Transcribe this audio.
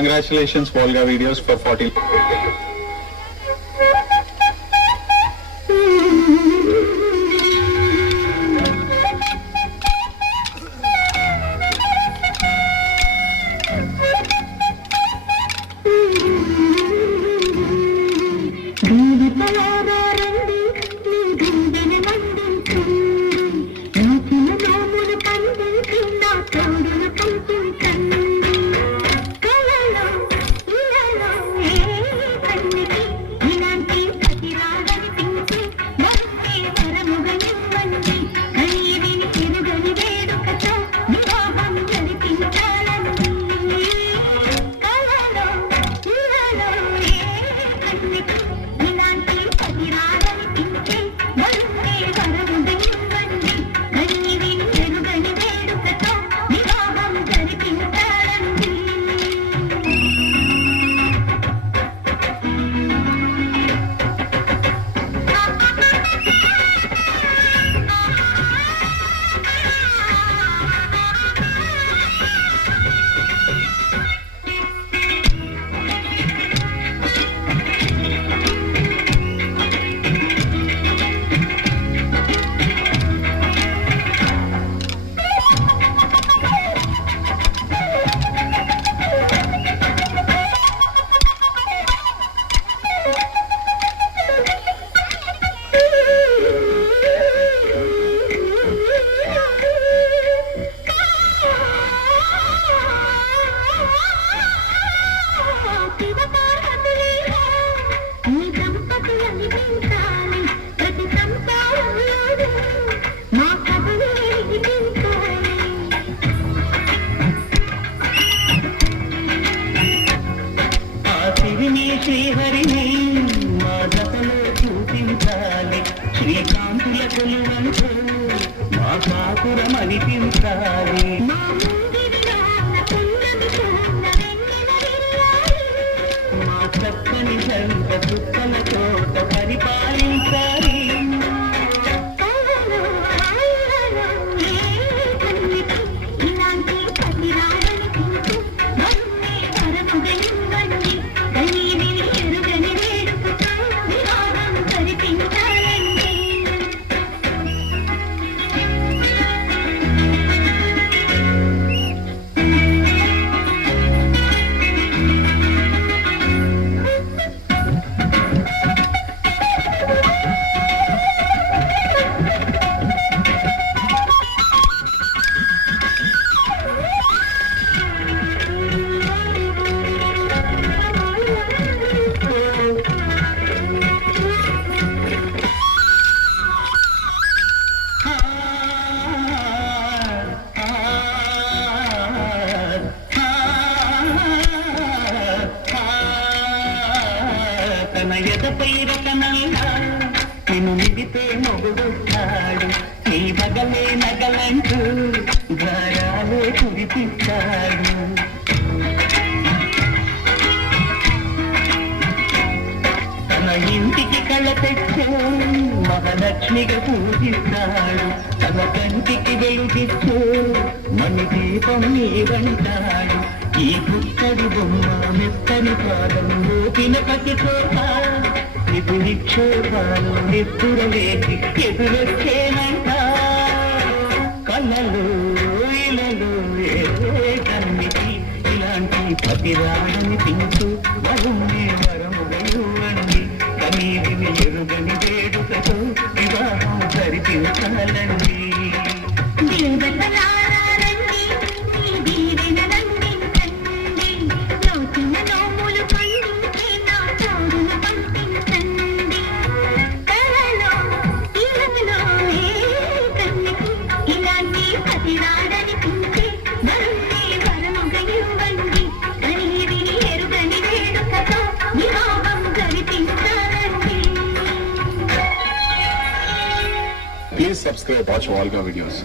Congratulations, Volga Videos, for 40. శ్రీహరిని మా జతలో చూపించాలి, శ్రీకాంతుల కొలువంటూ మా కాపురం అనిపించాలి. మా చక్కని జంట చుక్కల తోట పరిపాలించాలి. తన ఎదపై రకనల్లా నిన్ను నిడితే మొగుడొచ్చాడు, నీ బగలే నగలంటూ గారాలే కురిపిస్తాడు. తన ఇంటికి కళ తెచ్చే మహాలక్ష్మిగా పూజిస్తాడు, తన కంటికి వెలుగిస్తూ మణి దీపం నీవంటాడు. ఈ పుట్టడి బొమ్మ మెత్తని పాదం ఊపిన పసితోట ఇది నిక్షేపాలు నిప్పురలేసి ఎదురొచ్చేనంట. కళ్ళలు ఇలలు ఏ కన్నికి ఇలాంటి పతిరాడని తింటూ వరుణ్ణి వరముగా ఇవ్వండి, కనీవిని ఎరుగని వేడుకతో వివాహం జరిపించాలండి. Please subscribe, watch Volga Videos.